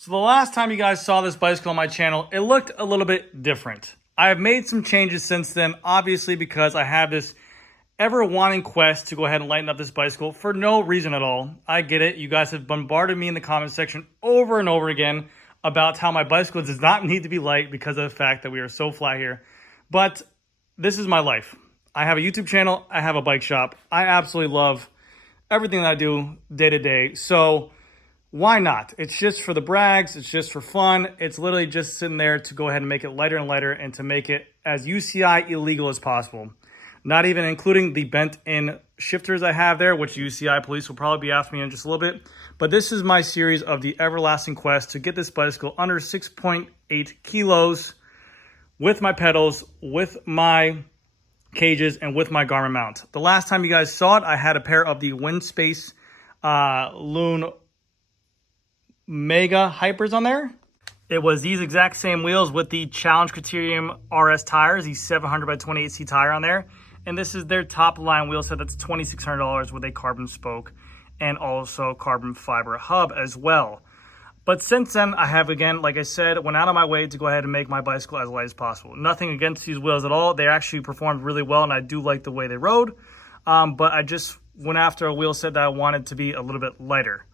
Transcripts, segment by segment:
So the last time you guys saw this bicycle on my channel, it looked a little bit different. I have made some changes since then, obviously because I have this ever-wanting quest to go ahead and lighten up this bicycle for no reason at all. I get it. You guys have bombarded me in the comment section over and over again about how my bicycle does not need to be light because of the fact that we are so flat here. But this is my life. I have a YouTube channel. I have a bike shop. I absolutely love everything that I do day to day. So why not? It's just for the brags. It's just for fun. It's literally just sitting there to go ahead and make it lighter and lighter and to make it as UCI illegal as possible. Not even including the bent-in shifters I have there, which UCI police will probably be after me in just a little bit. But this is my series of the everlasting quest to get this bicycle under 6.8 kilos with my pedals, with my cages, and with my Garmin mount. The last time you guys saw it, I had a pair of the WINSPACE Loon Mega Hypers on there. It was these exact same wheels with the Challenge Criterium RS tires, the 700 by 28C tire on there. And this is their top line wheel set that's $2,600 with a carbon spoke and also carbon fiber hub as well. But since then, I have, again, like I said, went out of my way to go ahead and make my bicycle as light as possible. Nothing against these wheels at all. They actually performed really well, and I do like the way they rode. But I just went after a wheel set that I wanted to be a little bit lighter.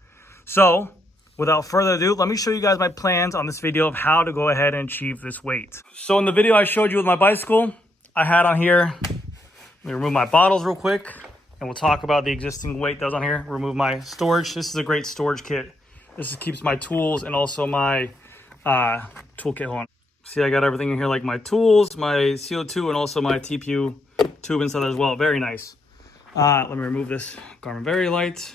So without further ado, let me show you guys my plans on this video of how to go ahead and achieve this weight. So in the video I showed you with my bicycle, I had on here, let me remove my bottles real quick, and we'll talk about the existing weight that was on here. Remove my storage. This is a great storage kit. This keeps my tools and also my toolkit on. See, I got everything in here, like my tools, my CO2, and also my TPU tube inside as well. Very nice. Let me remove this Garmin Very Light.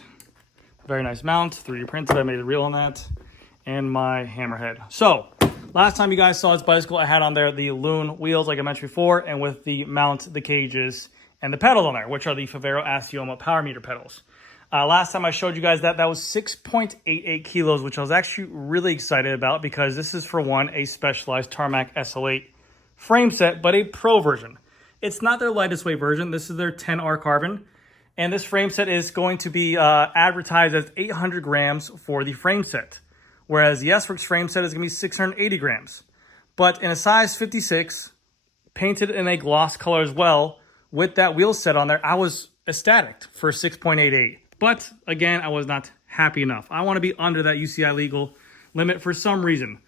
Very nice mount, 3D printed. I made a reel on that. And my hammerhead. So, last time you guys saw this bicycle, I had on there the Loon wheels, like I mentioned before, and with the mount, the cages, and the pedals on there, which are the Favero Asioma Power Meter pedals. Last time I showed you guys that was 6.88 kilos, which I was actually really excited about because this is, for one, a specialized Tarmac SL8 frame set, but a pro version. It's not their lightest weight version. This is their 10R carbon. And this frame set is going to be advertised as 800 grams for the frame set, whereas the S-Works frame set is going to be 680 grams. But in a size 56, painted in a gloss color as well, with that wheel set on there, I was ecstatic for 6.88. But again, I was not happy enough. I want to be under that UCI legal limit for some reason.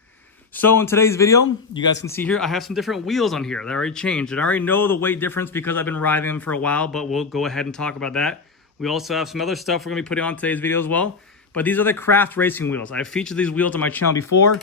So in today's video, you guys can see here, I have some different wheels on here that I already changed. And I already know the weight difference because I've been riding them for a while, but we'll go ahead and talk about that. We also have some other stuff we're going to be putting on today's video as well. But these are the Craft Racing wheels. I've featured these wheels on my channel before.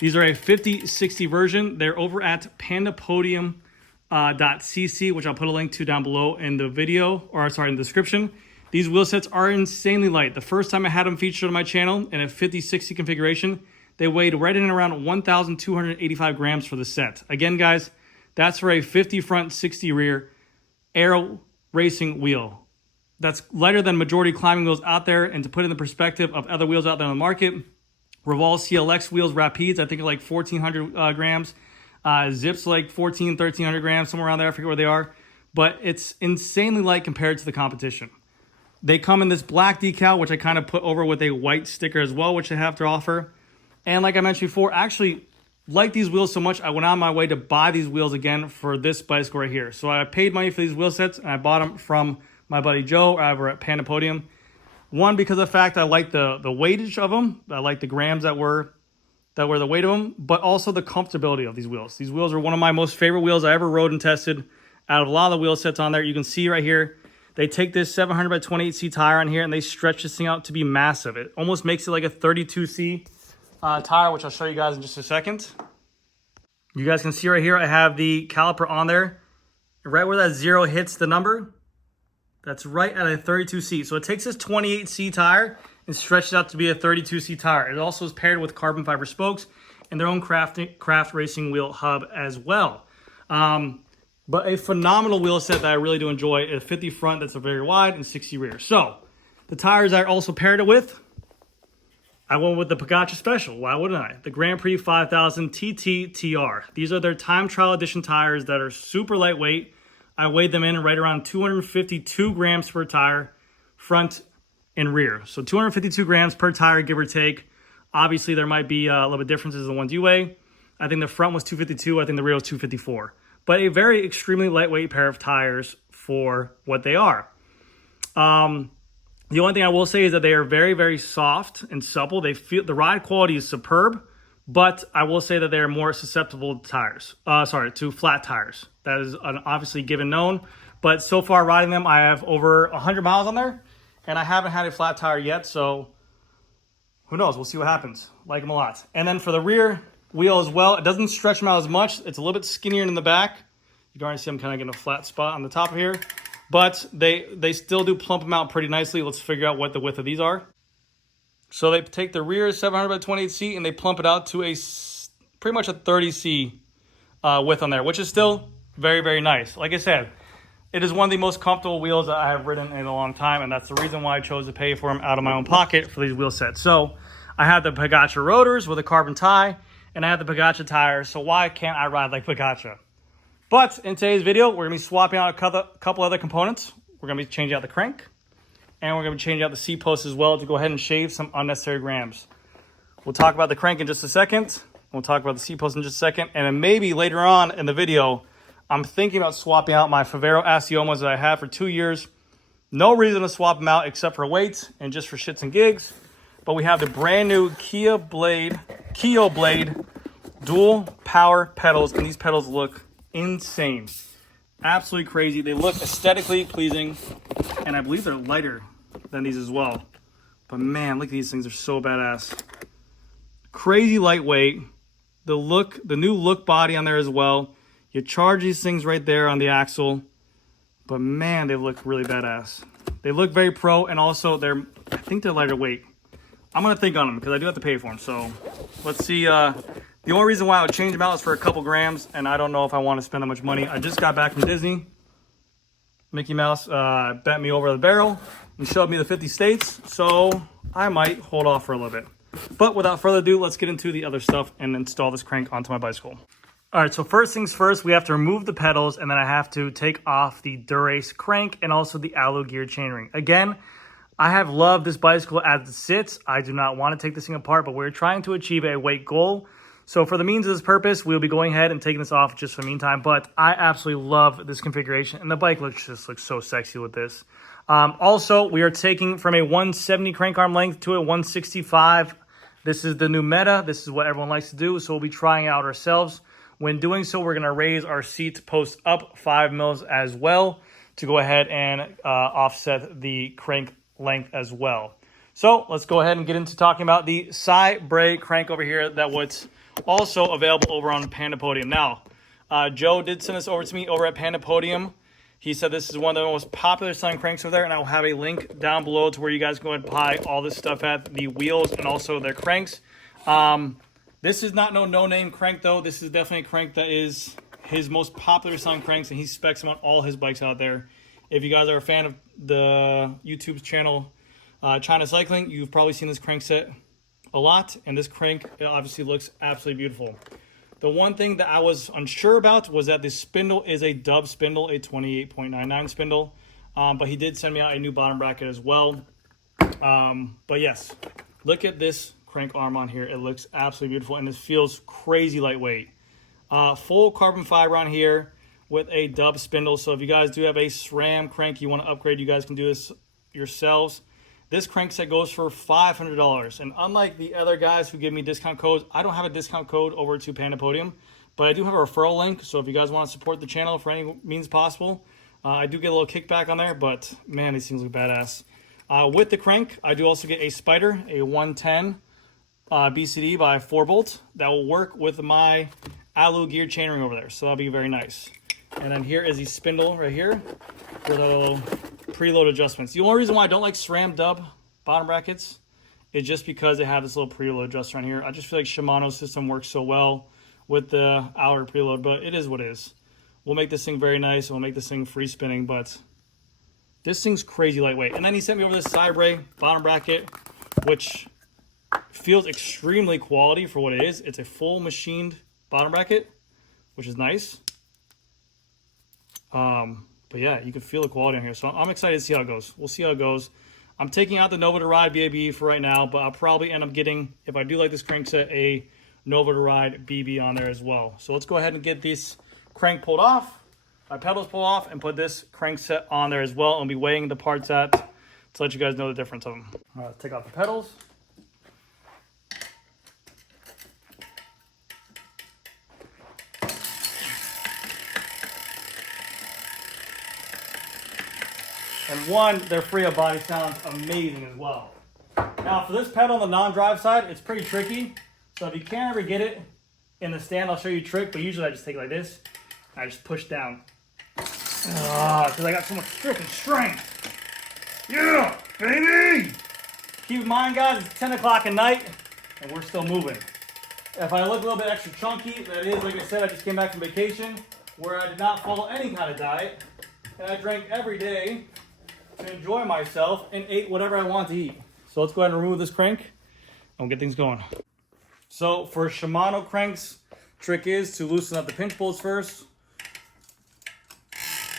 These are a 50/60 version. They're over at Panda Podium .cc, which I'll put a link to down below in the video, or sorry, in the description. These wheel sets are insanely light. The first time I had them featured on my channel in a 50/60 configuration, they weighed right in around 1,285 grams for the set. Again, guys, that's for a 50 front, 60 rear aero racing wheel. That's lighter than majority climbing wheels out there. And to put it in the perspective of other wheels out there on the market, Revolve CLX wheels Rapides, I think are like 1,400 grams. Zips like 1,300 grams, somewhere around there. I forget where they are. But it's insanely light compared to the competition. They come in this black decal, which I kind of put over with a white sticker as well, which they have to offer. And like I mentioned before, I actually like these wheels so much, I went on my way to buy these wheels again for this bicycle right here. So I paid money for these wheel sets, and I bought them from my buddy Joe over at Panda Podium. One, because of the fact I like the weightage of them. I like the grams that were the weight of them, but also the comfortability of these wheels. These wheels are one of my most favorite wheels I ever rode and tested out of a lot of the wheel sets on there. You can see right here, they take this 700 by 28C tire on here and they stretch this thing out to be massive. It almost makes it like a 32C tire, which I'll show you guys in just a second. You guys can see right here, I have the caliper on there. Right where that 0 hits the number, that's right at a 32C. So it takes this 28C tire and stretches out to be a 32C tire. It also is paired with carbon fiber spokes and their own craft racing wheel hub as well. But a phenomenal wheel set that I really do enjoy. A 50 front that's a very wide and 60 rear. So the tires I also paired it with, I went with the Pagacha Special. Why wouldn't I? The Grand Prix 5000 TT-TR. These are their time trial edition tires that are super lightweight. I weighed them in right around 252 grams per tire, front and rear. So 252 grams per tire, give or take. Obviously, there might be a little bit differences in the ones you weigh. I think the front was 252. I think the rear was 254. But a very extremely lightweight pair of tires for what they are. The only thing I will say is that they are very, very soft and supple. They feel the ride quality is superb, but I will say that they are more susceptible to tires. To flat tires. That is an obviously given known. But so far riding them, I have over 100 miles on there, and I haven't had a flat tire yet. So who knows? We'll see what happens. Like them a lot. And then for the rear wheel as well, it doesn't stretch them out as much. It's a little bit skinnier in the back. You can already see I'm kind of getting a flat spot on the top of here. But they still do plump them out pretty nicely. Let's figure out what the width of these are. So they take the rear 700 by 28C and they plump it out to a pretty much a 30C width on there, which is still very, very nice. Like I said, it is one of the most comfortable wheels that I have ridden in a long time, and that's the reason why I chose to pay for them out of my own pocket for these wheel sets. So I have the Pagacha rotors with a carbon tie, and I have the Pagacha tires, so why can't I ride like Pagacha? But in today's video, we're going to be swapping out a couple other components. We're going to be changing out the crank, and we're going to be changing out the seat post as well to go ahead and shave some unnecessary grams. We'll talk about the crank in just a second. We'll talk about the seat post in just a second. And then maybe later on in the video, I'm thinking about swapping out my Favero Asiomas that I had for 2 years. No reason to swap them out except for weight and just for shits and gigs. But we have the brand new Keo Blade dual power pedals, and these pedals look insane. Absolutely crazy. They look aesthetically pleasing, and I believe they're lighter than these as well. But man, look at these things. They're so badass. Crazy lightweight. The new look body on there as well. You charge these things right there on the axle. But man, they look really badass. They look very pro, and also I think they're lighter weight. I'm going to think on them because I do have to pay for them. So let's see. The only reason why I would change them out is for a couple grams, and I don't know if I want to spend that much money. I just got back from Disney. Mickey Mouse bent me over the barrel and showed me the 50 states, so I might hold off for a little bit. But without further ado, let's get into the other stuff and install this crank onto my bicycle. All right, so first things first, we have to remove the pedals, and then I have to take off the Durace crank and also the alloy gear chainring. Again, I have loved this bicycle as it sits. I do not want to take this thing apart, but we're trying to achieve a weight goal. So for the means of this purpose, we'll be going ahead and taking this off just for the meantime, but I absolutely love this configuration, and the bike looks so sexy with this. Also, we are taking from a 170 crank arm length to a 165. This is the new meta. This is what everyone likes to do, so we'll be trying it out ourselves. When doing so, we're going to raise our seat post up 5 mils as well to go ahead and offset the crank length as well. So let's go ahead and get into talking about the Bray crank over here that was also available over on Panda Podium. Now, Joe did send this over to me over at Panda Podium. He said this is one of the most popular selling cranks over there, and I will have a link down below to where you guys can go ahead and buy all this stuff at, the wheels and also their cranks. This is not no-name crank, though. This is definitely a crank that is his most popular selling cranks, and he specs them on all his bikes out there. If you guys are a fan of the YouTube channel China Cycling, you've probably seen this crank set a lot, and this crank, it obviously looks absolutely beautiful. The one thing that I was unsure about was that the spindle is a dub spindle, a 28.99 spindle, but he did send me out a new bottom bracket as well. But yes, look at this crank arm on here. It looks absolutely beautiful, and it feels crazy lightweight. Full carbon fiber on here with a dub spindle, so if you guys do have a SRAM crank you want to upgrade, you guys can do this yourselves. This crank set goes for $500, and unlike the other guys who give me discount codes, I don't have a discount code over to Panda Podium, but I do have a referral link, so if you guys want to support the channel for any means possible, I do get a little kickback on there, but man, these things look badass. With the crank, I do also get a Spider, a 110 BCD by 4-bolt that will work with my alloy gear chainring over there, so that'll be very nice. And then here is the spindle right here for the little preload adjustments. The only reason why I don't like SRAM dub bottom brackets is just because they have this little preload adjuster on here. I just feel like Shimano's system works so well with the outer preload, but it is what it is. We'll make this thing very nice, and we'll make this thing free spinning, but this thing's crazy lightweight. And then he sent me over this Bray bottom bracket, which feels extremely quality for what it is. It's a full machined bottom bracket, which is nice. But yeah, you can feel the quality on here. So I'm excited to see how it goes. We'll see how it goes. I'm taking out the Nova to Ride BAB for right now, but I'll probably end up getting, if I do like this crankset, a Nova to Ride BB on there as well. So let's go ahead and get this crank pulled off, my pedals pulled off, and put this crankset on there as well. I'll be weighing the parts out to let you guys know the difference of them. All right, let's take off the pedals. And one, they're free of body, sounds amazing as well. Now for this pedal on the non-drive side, it's pretty tricky. So if you can't ever get it in the stand, I'll show you a trick, but usually I just take it like this. I just push down. Because I got so much freaking strength. Yeah, baby! Keep in mind, guys, it's 10 o'clock at night, and we're still moving. If I look a little bit extra chunky, that is, like I said, I just came back from vacation, where I did not follow any kind of diet, and I drank every day to enjoy myself and ate whatever I want to eat. So let's go ahead and remove this crank, and we'll get things going. So for Shimano cranks, trick is to loosen up the pinch bolts first.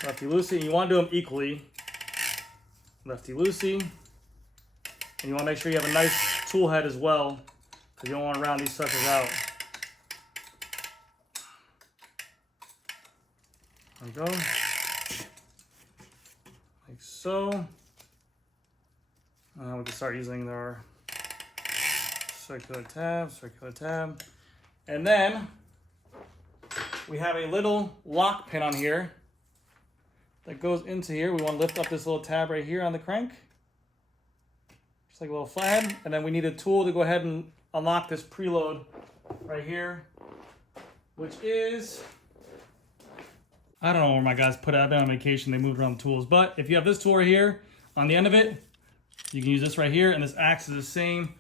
Lefty loosey, and you want to do them equally. Lefty loosey. And you want to make sure you have a nice tool head as well, because you don't want to round these suckers out. There we go. Like so. And we can start using our circular tab. And then we have a little lock pin on here that goes into here. We want to lift up this little tab right here on the crank. Just like a little flathead. And then we need a tool to go ahead and unlock this preload right here, which is, I don't know where my guys put it. I've been on vacation, they moved around the tools. But if you have this tool right here on the end of it, you can use this right here, and this acts as the same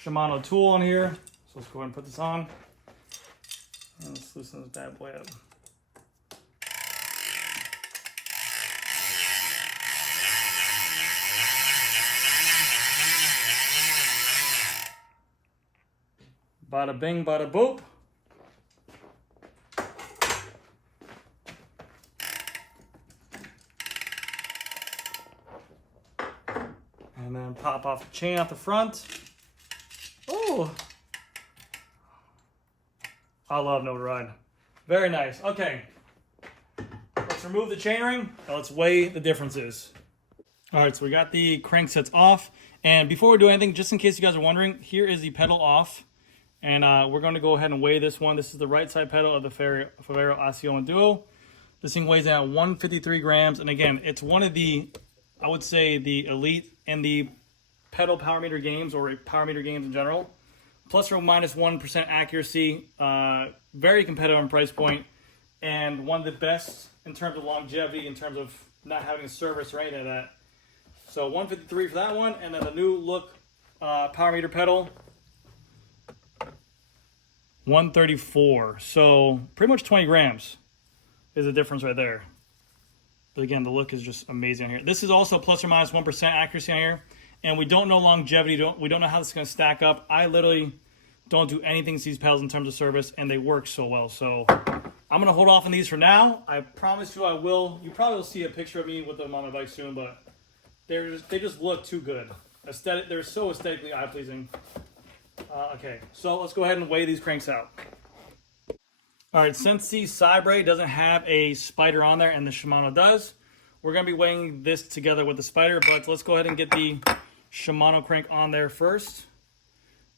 Shimano tool on here. So let's go ahead and put this on. And let's loosen this bad boy up. Bada bing, bada boop. And then pop off the chain off the front. Oh, I love Nova to Ride. Very nice. Okay, let's remove the chainring and let's weigh the differences. All right, so we got the cranksets off. And before we do anything, just in case you guys are wondering, here is the pedal off. And we're going to go ahead and weigh this one. This is the right side pedal of the Favero Osceola Duo. This thing weighs at 153 grams. And again, it's one of the, I would say, the elite in the pedal power meter games, or power meter games in general. Plus or minus 1% accuracy. Very competitive on price point. And one of the best in terms of longevity, in terms of not having a service or anything like that. So 153 for that one. And then the new look power meter pedal, 134. So pretty much 20 grams is the difference right there. But again, the look is just amazing here. This is also plus or minus 1% accuracy on here. And we don't know longevity. We don't know how this is going to stack up. I literally don't do anything to these pedals in terms of service, and they work so well. So I'm going to hold off on these for now. I promise you I will. You probably will see a picture of me with them on my bike soon, but they just look too good. They're so aesthetically eye-pleasing. Okay, so let's go ahead and weigh these cranks out. All right, since the Cybre doesn't have a spider on there and the Shimano does, we're going to be weighing this together with the spider, but let's go ahead and get the Shimano crank on there first.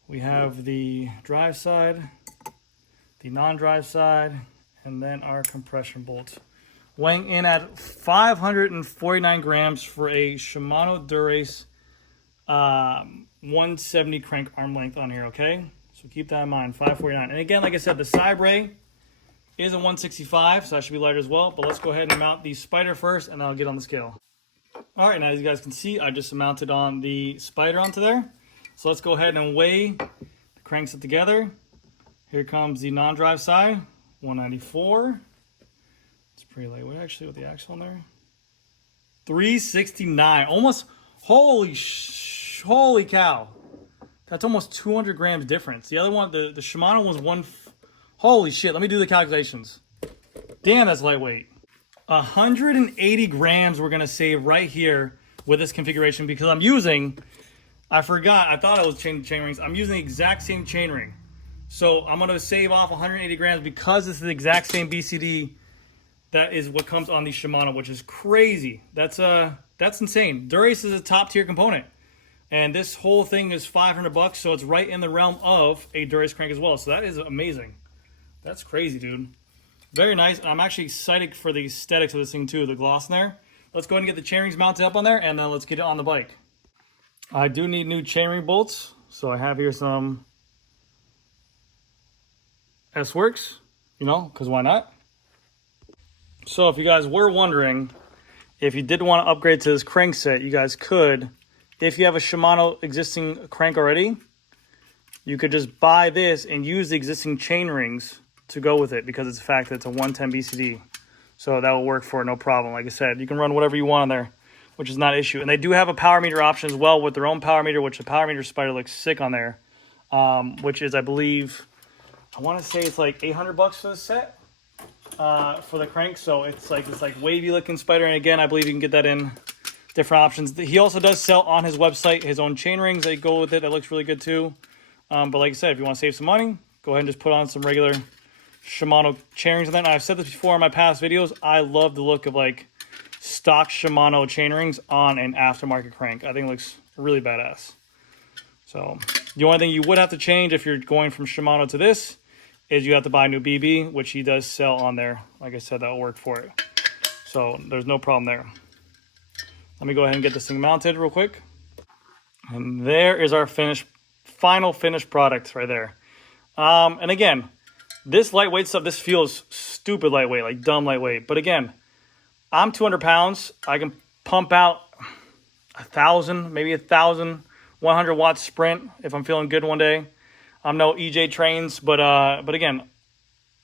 We have the drive side, the non-drive side, and then our compression bolt. Weighing in at 549 grams for a Shimano Dura-Ace 170 crank arm length on here, okay? So keep that in mind, 549. And again, like I said, the Cybre is a 165, so that should be lighter as well. But let's go ahead and mount the spider first, and I'll get on the scale. All right, now as you guys can see, I just mounted on the spider onto there. So let's go ahead and weigh the crankset together. Here comes the non-drive side, 194. It's pretty lightweight actually with the axle on there. 369, almost, holy cow. That's almost 200 grams difference. The other one, the Shimano was holy shit, let me do the calculations. Damn, that's lightweight. 180 grams we're gonna save right here with this configuration because I'm using, I forgot, I thought I was chain rings. I'm using the exact same chain ring. So I'm gonna save off 180 grams because it's the exact same BCD that is what comes on the Shimano, which is crazy. That's insane. Dura-Ace is a top tier component. And this whole thing is $500, so it's right in the realm of a Dura-Ace crank as well. So that is amazing. That's crazy, dude. Very nice. And I'm actually excited for the aesthetics of this thing too, the gloss in there. Let's go ahead and get the chainrings mounted up on there, and then let's get it on the bike. I do need new chainring bolts, so I have here some S-Works, you know, because why not? So if you guys were wondering, if you did want to upgrade to this crankset, you guys could. If you have a Shimano existing crank already, you could just buy this and use the existing chain rings to go with it because it's the fact that it's a 110 BCD. So that will work for it, no problem. Like I said, you can run whatever you want on there, which is not an issue. And they do have a power meter option as well with their own power meter, which the power meter spider looks sick on there, which is, I believe, I want to say it's like $800 for the set for the crank. So it's like this like wavy looking spider. And again, I believe you can get that in different options. He also does sell on his website his own chain rings that go with it. That looks really good too. But like I said, if you want to save some money, go ahead and just put on some regular Shimano chain rings. And then I've said this before in my past videos, I love the look of like stock Shimano chain rings on an aftermarket crank. I think it looks really badass. So the only thing you would have to change if you're going from Shimano to this is you have to buy a new BB, which he does sell on there. Like I said, that will work for it. So there's no problem there. Let me go ahead and get this thing mounted real quick. And there is our final finished product right there. And again, this lightweight stuff, this feels stupid lightweight, like dumb lightweight. But again, I'm 200 pounds. I can pump out 1,000, maybe 1,100 watt sprint if I'm feeling good one day. I'm no EJ trains, but again,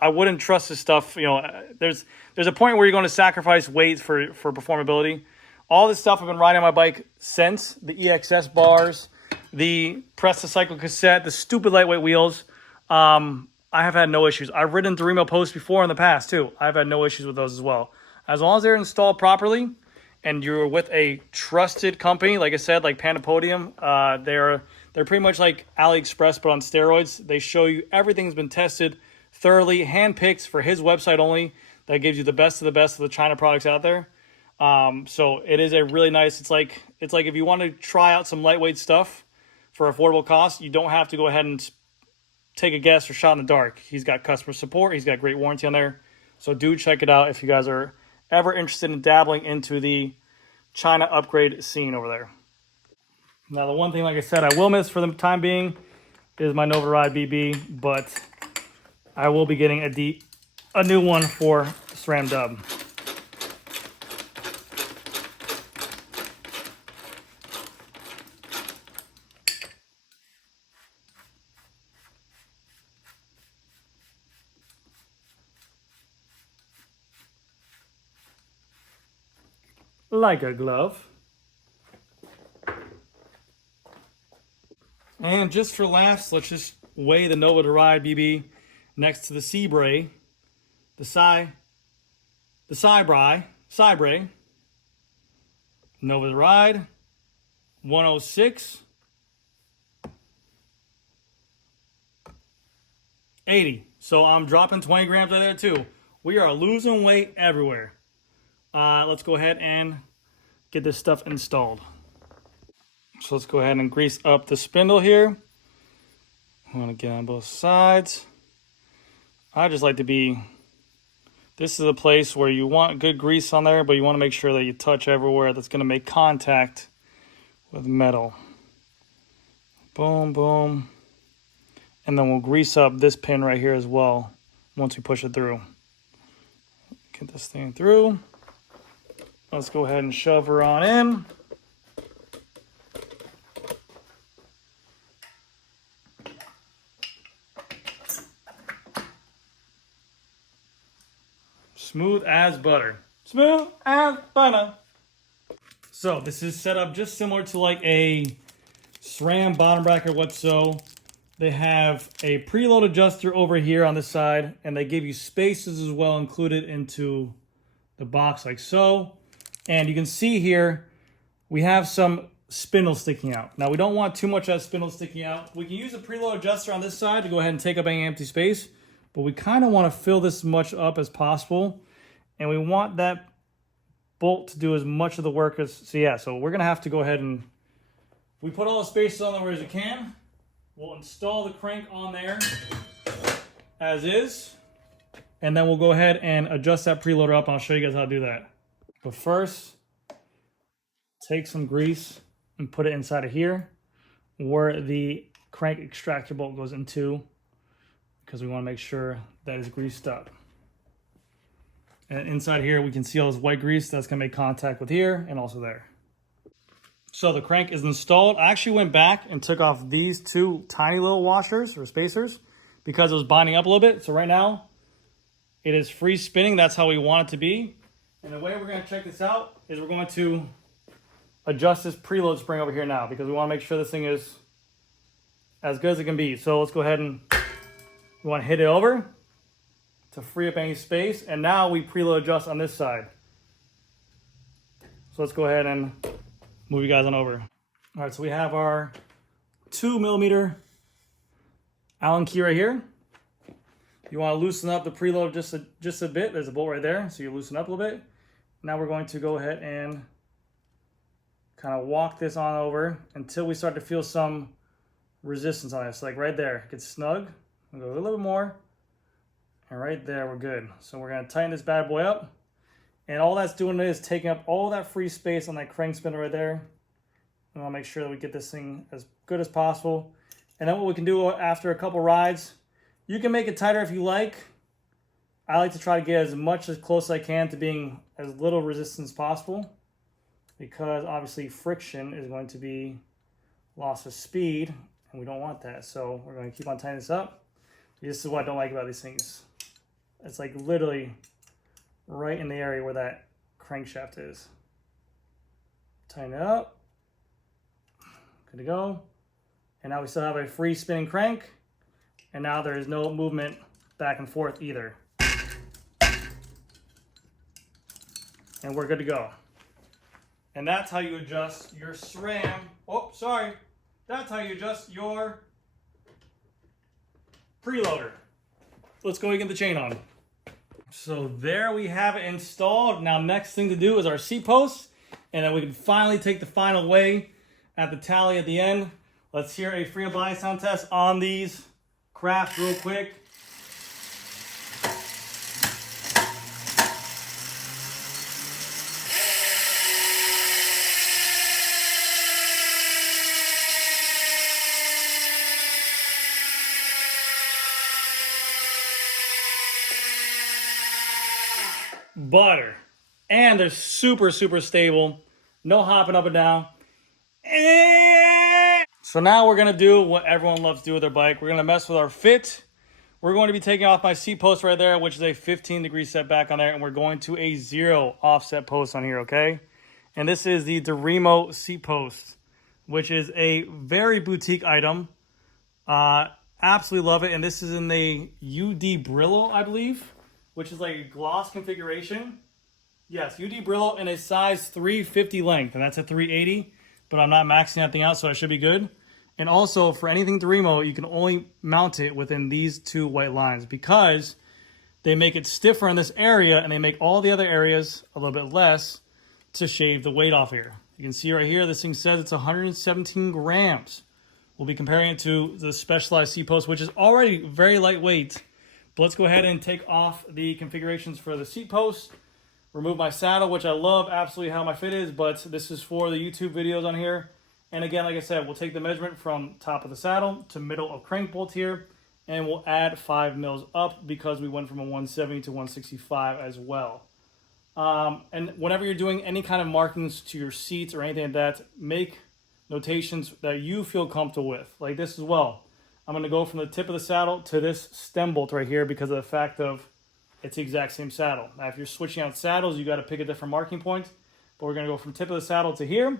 I wouldn't trust this stuff. You know, there's a point where you're going to sacrifice weight for performability. All this stuff I've been riding on my bike since, the EXS bars, the Press to Cycle cassette, the stupid lightweight wheels. I have had no issues. I've ridden Dorimo posts before in the past too. I've had no issues with those as well. As long as they're installed properly and you're with a trusted company, like I said, like Panda Podium, they're pretty much like AliExpress but on steroids. They show you everything's been tested thoroughly, handpicked for his website only. That gives you the best of the China products out there. So it is a really nice, it's like if you want to try out some lightweight stuff for affordable cost, you don't have to go ahead and take a guess or shot in the dark. He's got customer support. He's got great warranty on there. So do check it out if you guys are ever interested in dabbling into the China upgrade scene over there. Now, the one thing, like I said, I will miss for the time being is my Nova Ride BB, but I will be getting a new one for SRAM Dub. Like a glove. And just for laughs, let's just weigh the Nova Ride BB next to the Seabray, the Cybray, Nova Ride, 106, 80. So I'm dropping 20 grams out of there too. We are losing weight everywhere. Let's go ahead and get this stuff installed. So let's go ahead and grease up the spindle here. I want to get on both sides. I just like to be, this is a place where you want good grease on there, but you want to make sure that you touch everywhere that's going to make contact with metal. Boom, boom. And then we'll grease up this pin right here as well once we push it through. Get this thing through. Let's go ahead and shove her on in. Smooth as butter. Smooth as butter. So this is set up just similar to like a SRAM bottom bracket what so. They have a preload adjuster over here on this side, and they give you spaces as well included into the box like so. And you can see here we have some spindle sticking out. Now we don't want too much of that spindle sticking out. We can use a preload adjuster on this side to go ahead and take up any empty space, but we kind of want to fill this much up as possible. And we want that bolt to do as much of the work as, so we're gonna have to go ahead and, we put all the spaces on there as we can. We'll install the crank on there as is. And then we'll go ahead and adjust that preloader up, and I'll show you guys how to do that. But first, take some grease and put it inside of here where the crank extractor bolt goes into, because we want to make sure that is greased up. And inside here, we can see all this white grease that's going to make contact with here and also there. So the crank is installed. I actually went back and took off these two tiny little washers or spacers because it was binding up a little bit. So right now, it is free spinning. That's how we want it to be. And the way we're going to check this out is we're going to adjust this preload spring over here now, because we want to make sure this thing is as good as it can be. So let's go ahead and we want to hit it over to free up any space. And now we preload adjust on this side. So let's go ahead and move you guys on over. All right, so we have our 2mm Allen key right here. You want to loosen up the preload just a bit. There's a bolt right there, so you loosen up a little bit. Now we're going to go ahead and kind of walk this on over until we start to feel some resistance on this. Like right there, it gets snug. We'll go a little bit more. And right there, we're good. So we're going to tighten this bad boy up. And all that's doing is taking up all that free space on that crank spindle right there. And I'll make sure that we get this thing as good as possible. And then what we can do after a couple rides, you can make it tighter if you like. I like to try to get as much as close as I can to being as little resistance as possible, because obviously friction is going to be loss of speed, and we don't want that. So we're going to keep on tightening this up. This is what I don't like about these things. It's like literally right in the area where that crankshaft is. Tighten it up. Good to go. And now we still have a free spinning crank. And now there is no movement back and forth either. And we're good to go. And that's how you adjust your SRAM. Oh, sorry. That's how you adjust your preloader. Let's go and get the chain on. So there we have it installed. Now next thing to do is our seat posts, and then we can finally take the final weigh at the tally at the end. Let's hear a free body sound test on these crafts real quick. Butter. And they're super stable. No hopping up and down. So now we're going to do what everyone loves to do with their bike. We're going to mess with our fit. We're going to be taking off my seat post right there, which is a 15-degree setback on there, and we're going to a 0 offset post on here, okay? And this is the Doremo seat post, which is a very boutique item. Absolutely love it. And this is in the UD Brillo, I believe, which is like a gloss configuration. Yes, UD Brillo in a size 350 length, and that's a 380, but I'm not maxing that thing out, so I should be good. And also, for anything Doremo, you can only mount it within these two white lines, because they make it stiffer in this area, and they make all the other areas a little bit less to shave the weight off here. You can see right here, this thing says it's 117 grams. We'll be comparing it to the Specialized seat post, which is already very lightweight. But let's go ahead and take off the configurations for the seat post. Remove my saddle, which I love absolutely how my fit is, but this is for the YouTube videos on here. And again, like I said, we'll take the measurement from top of the saddle to middle of crank bolt here, and we'll add 5 mils up because we went from a 170 to 165 as well. And whenever you're doing any kind of markings to your seats or anything like that, make notations that you feel comfortable with, like this as well. I'm going to go from the tip of the saddle to this stem bolt right here because of the fact of it's the exact same saddle. Now, if you're switching out saddles, you got to pick a different marking point. But we're going to go from tip of the saddle to here.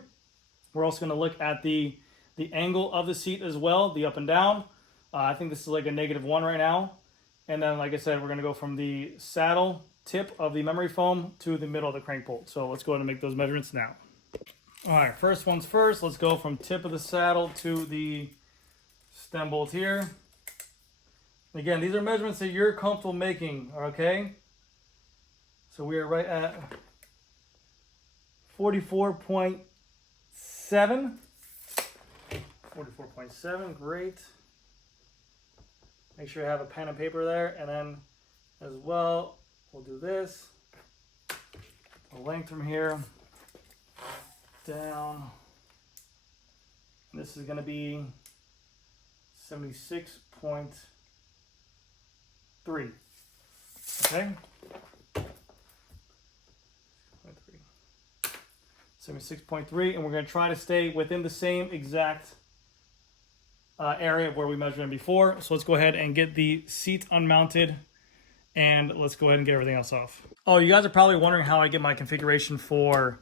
We're also going to look at the angle of the seat as well, the up and down. I think this is like a -1 right now. And then, like I said, we're going to go from the saddle tip of the memory foam to the middle of the crank bolt. So let's go ahead and make those measurements now. All right, first one's first. Let's go from tip of the saddle to the stem bolt here. Again, these are measurements that you're comfortable making, okay? So we are right at 44.7. 44.7, great. Make sure you have a pen and paper there, and then as well, we'll do this. The length from here down. This is going to be 76.3. Okay. 76.3, and we're going to try to stay within the same exact area where we measured in before. So let's go ahead and get the seat unmounted, and let's go ahead and get everything else off. Oh, you guys are probably wondering how I get my configuration for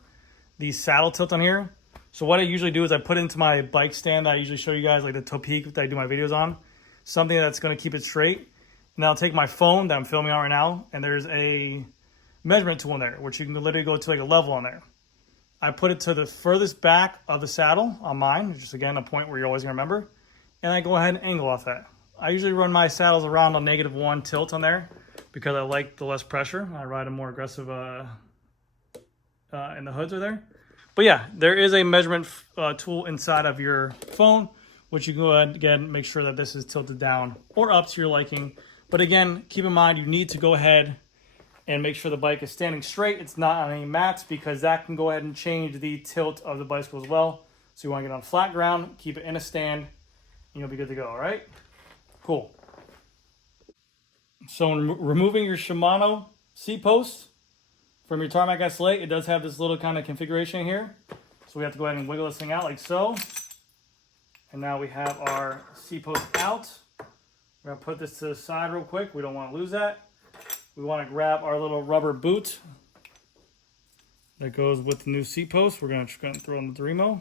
the saddle tilt on here. So what I usually do is I put it into my bike stand that I usually show you guys, like the Topique that I do my videos on, something that's going to keep it straight. And I'll take my phone that I'm filming on right now, and there's a measurement tool in there, which you can literally go to like a level on there. I put it to the furthest back of the saddle on mine, which is again a point where you're always gonna remember, and I go ahead and angle off that. I usually run my saddles around a -1 tilt on there because I like the less pressure. I ride a more aggressive in the hoods are there. But yeah, there is a measurement tool inside of your phone, which you can go ahead and again make sure that this is tilted down or up to your liking. But again, keep in mind you need to go ahead and make sure the bike is standing straight. It's not on any mats because that can go ahead and change the tilt of the bicycle as well. So you want to get on flat ground, keep it in a stand, and you'll be good to go, all right? Cool. So removing your Shimano seat post from your tarmac SLA, it does have this little kind of configuration here. So we have to go ahead and wiggle this thing out like so. And now we have our seat post out. We're gonna put this to the side real quick. We don't want to lose that. We want to grab our little rubber boot that goes with the new seat post. We're going to throw in the Dremo,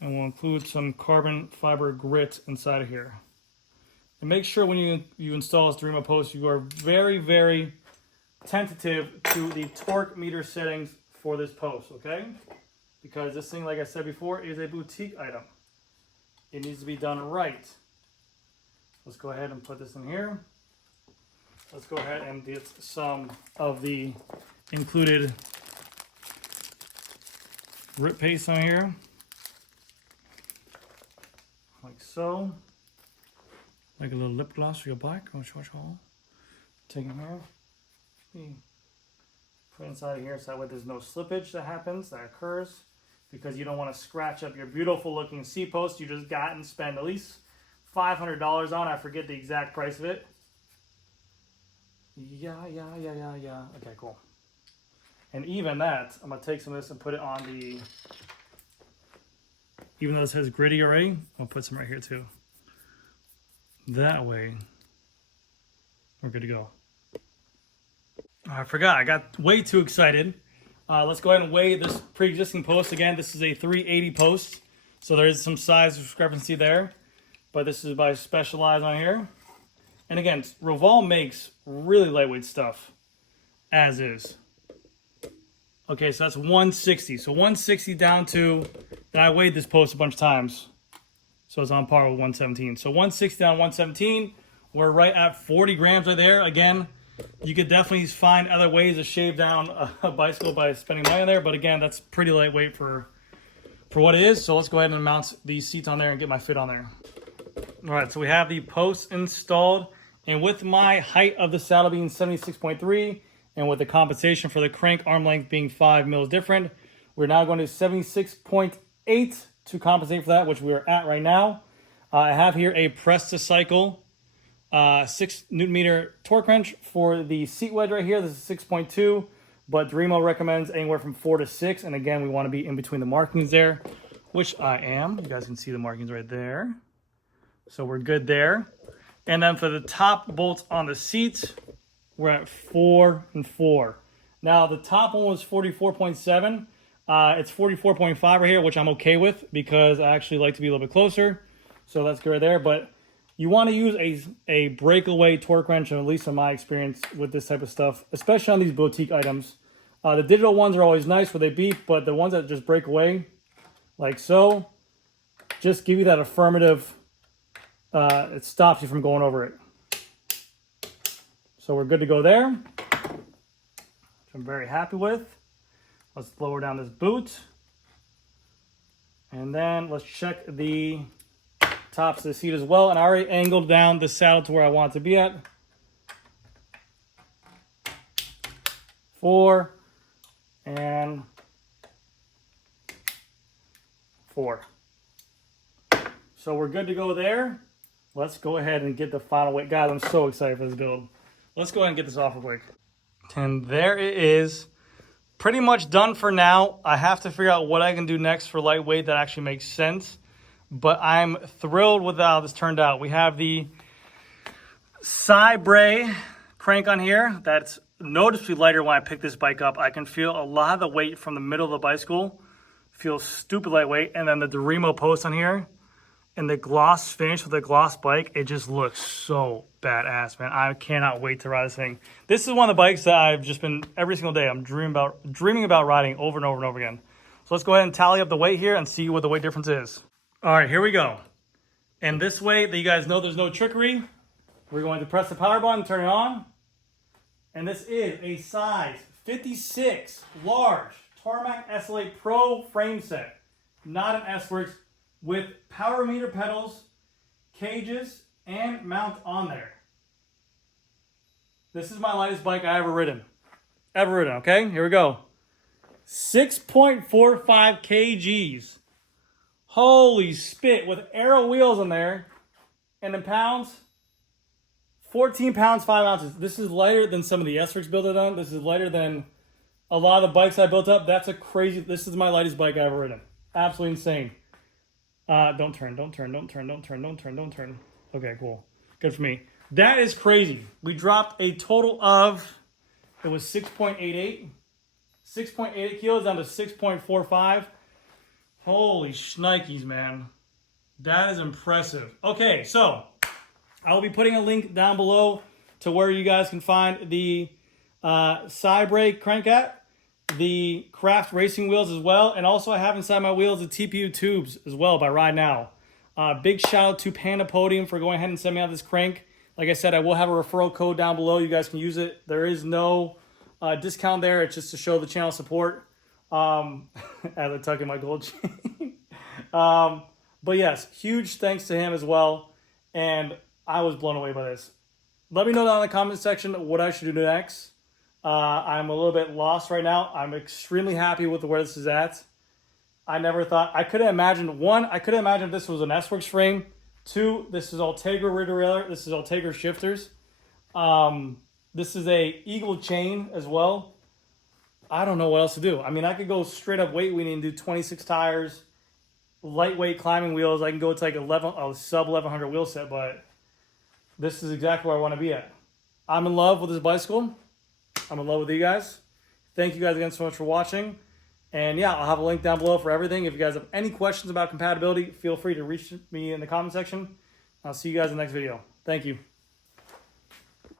and we'll include some carbon fiber grit inside of here. And make sure when you install this Dremo post, you are very, very tentative to the torque meter settings for this post, okay? Because this thing, like I said before, is a boutique item. It needs to be done right. Let's go ahead and put this in here. Let's go ahead and get some of the included grip paste on here, like so. Like a little lip gloss for your bike. Take it here. Put inside of here so that way there's no slippage that happens, that occurs, because you don't want to scratch up your beautiful looking seat post you just got and spend at least $500 on. I forget the exact price of it. Yeah. Okay, cool. And even that, I'm going to take some of this and put it on the... Even though this has gritty already, I'll put some right here too. That way, we're good to go. I forgot, I got way too excited. Let's go ahead and weigh this pre-existing post. Again, this is a 380 post, so there is some size discrepancy there. But this is by Specialized on here. And again, Referral makes really lightweight stuff, as is. Okay, so that's 160. So 160 down to, and I weighed this post a bunch of times, so it's on par with 117. So 160 down 117, we're right at 40 grams right there. Again, you could definitely find other ways to shave down a bicycle by spending money on there, but again, that's pretty lightweight for what it is. So let's go ahead and mount these seats on there and get my fit on there. All right, so we have the posts installed. And with my height of the saddle being 76.3, and with the compensation for the crank arm length being 5 mils different, we're now going to 76.8 to compensate for that, which we're at right now. I have here a press to cycle 6 Newton meter torque wrench for the seat wedge right here. This is 6.2, but Dremo recommends anywhere from 4 to 6. And again, we want to be in between the markings there, which I am. You guys can see the markings right there. So we're good there. And then for the top bolts on the seats, we're at 4 and 4. Now the top one was 44.7. It's 44.5 right here, which I'm okay with because I actually like to be a little bit closer. So that's good right there. But you want to use a breakaway torque wrench, at least in my experience with this type of stuff, especially on these boutique items. The digital ones are always nice where they beep, but the ones that just break away, like so, just give you that affirmative, it stops you from going over it. So we're good to go there, which I'm very happy with. Let's lower down this boot. And then let's check the tops of the seat as well. And I already angled down the saddle to where I want it to be at. 4 and 4. So we're good to go there. Let's go ahead and get the final weight. Guys, I'm so excited for this build. Let's go ahead and get this off real quick. And there it is. Pretty much done for now. I have to figure out what I can do next for lightweight that actually makes sense. But I'm thrilled with how this turned out. We have the Cybre crank on here. That's noticeably lighter when I pick this bike up. I can feel a lot of the weight from the middle of the bicycle. Feels stupid lightweight. And then the Doremo post on here. And the gloss finish with the gloss bike, it just looks so badass, man. I cannot wait to ride this thing. This is one of the bikes that I've just been, every single day, I'm dreaming about riding over and over and over again. So let's go ahead and tally up the weight here and see what the weight difference is. All right, here we go. And this way, that you guys know there's no trickery, we're going to press the power button, turn it on. And this is a size 56 large Tarmac SLA Pro frame set, not an S-Works, with power meter pedals, cages, and mount on there. This is my lightest bike I ever ridden. Okay? Here we go. 6.45 kgs. Holy spit, with aero wheels on there. And in pounds, 14 pounds, 5 ounces. This is lighter than some of the S-Works built it on. This is lighter than a lot of the bikes I built up. That's a crazy, this is my lightest bike I ever ridden. Absolutely insane. Don't turn. Okay, cool. Good for me. That is crazy. We dropped a total of, it was 6.88. 6.88 kilos down to 6.45. Holy shnikes, man. That is impressive. Okay, so I will be putting a link down below to where you guys can find the Cybre Crankset, the Craft racing wheels as well, and also I have inside my wheels the TPU tubes as well by Ride Now. Big shout out to Panda Podium for going ahead and sending me out this crank. Like I said, I will have a referral code down below. You guys can use it. There is no discount there. It's just to show the channel support. As I tuck in my gold chain. But yes, huge thanks to him as well. And I was blown away by this. Let me know down in the comment section what I should do next. I'm a little bit lost right now. I'm extremely happy with where this is at. I never thought, I couldn't imagine, one, I couldn't imagine if this was an S-Works frame. Two, this is Ultegra rear derailleur. This is Ultegra shifters. This is a Eagle chain as well. I don't know what else to do. I mean, I could go straight up weight weaning and do 26 tires, lightweight climbing wheels. I can go to like a sub 1100 wheel set, but this is exactly where I want to be at. I'm in love with this bicycle. I'm in love with you guys. Thank you guys again so much for watching. And yeah, I'll have a link down below for everything. If you guys have any questions about compatibility, feel free to reach me in the comment section. I'll see you guys in the next video. Thank you.